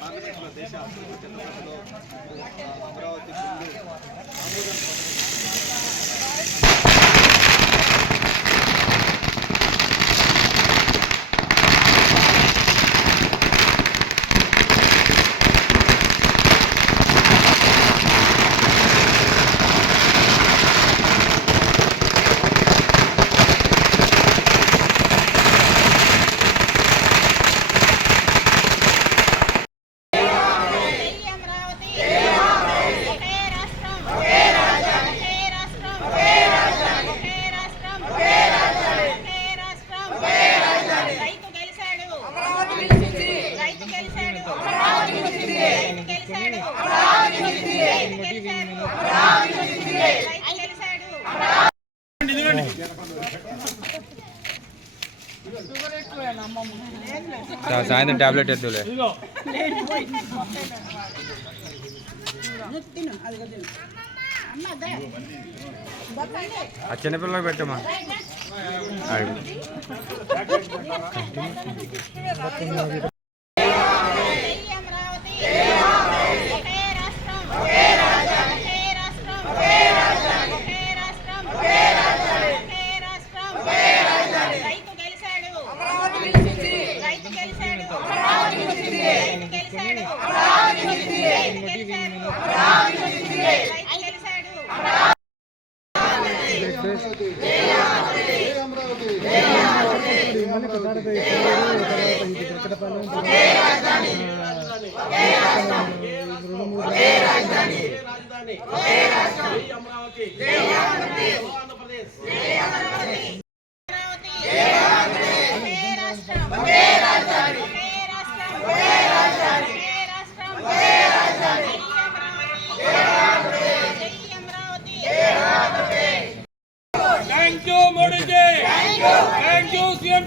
పార్లమెంట్లో దేశ చట్టసభలో అమరావతి సాయంత్రం టాబ్లెట్ ఎద్దులే ఆ చిన్నపిల్లలకు పెట్టమ్మా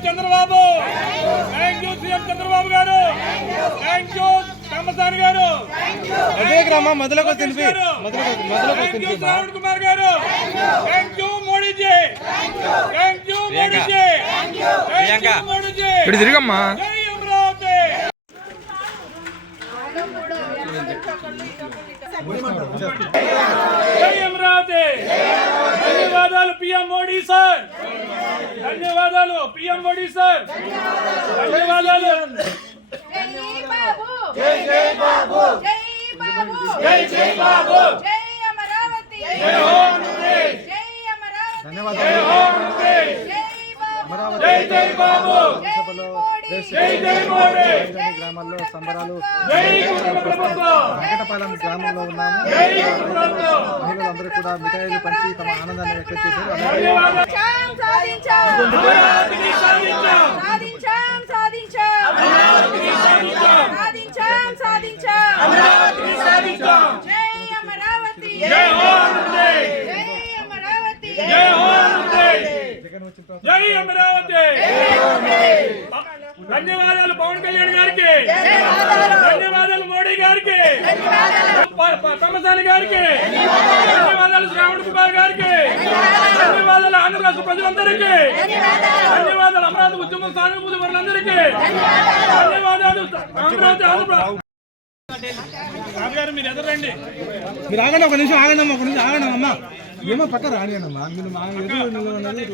Chandrababu thank you CM Chandrababu గారు థ్యాంక్ యూ రామసాని గారు అదే గ్రామ మొదలకు తెలిపి శ్రావణ్ కుమార్ గారు thank you Modiji thank you Modiji thank you Modiji ఇటు తిరిగమ్మా జై అమరావతి జై అమరావతి ధన్యవాదాలు పిఎం మోడీ సార్ ధన్యవాదాలు పిఎం మోడీ సార్ ధన్యవాదాలు జై జై బాబు జై బాబు జై జై బాబు జై అమరావతి జై హో ఆంధ్రప్రదేశ్ జై అమరావతి జై హో ఆంధ్రప్రదేశ్ జై జై బాబు జై జై మోడీ గ్రామాల్లో సంబరాలు జై కుటుంబ ప్రభుత్వం వెంకటపాలెం గ్రామంలో ఉన్నాము. జై ప్రభుత్వం మహిళలందరూ కూడా మిఠాయిలు పంచి తమ ఆనందాన్ని వ్యక్తం చేశారు. ధన్యవాదాలు సాధించాం అమరావతిని సాధించాం సాధించాం సాధించాం అమరావతిని సాధించాం సాధించాం అమరావతిని సాధించాం జై అమరావతి జై హో ఆంధ్రప్రదేశ్ జై అమరావతి జై హో ఆంధ్రప్రదేశ్ జై అమరావతి ధన్యవాదాలు పవన్ కళ్యాణ్ గారికి ధన్యవాదాలు మోడీ గారికి తమ్మసాని గారికి ధన్యవాదాలు శ్రావణ్ కుమార్ గారికి ధన్యవాదాలు ఆంధ్ర రాష్ట్ర ప్రజలందరికీ ధన్యవాదాలు అమరావతి ఉద్యమ సానుభూతి వర్లందరికీ ధన్యవాదాలు అమరావతి గారు మీరు ఎదురండి మీరు ఆగండి ఒక నిమిషం ఆగండి అమ్మా ఒక నిమిషం ఆగండి అమ్మా ఏమో పక్క రానియమ్మా మీరు మా ఎదురు నిలబడండి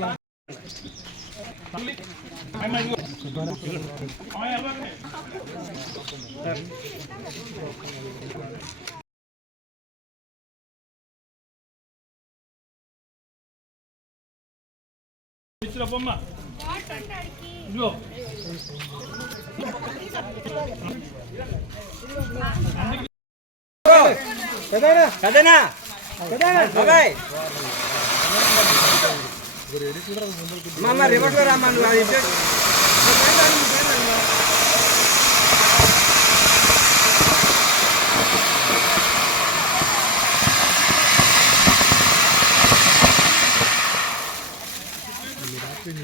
ఇట్లా బొమ్మ ఇదిగో కదనా బాబాయ్ మామ రివర్స్ రామన్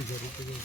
జరుగుతుంది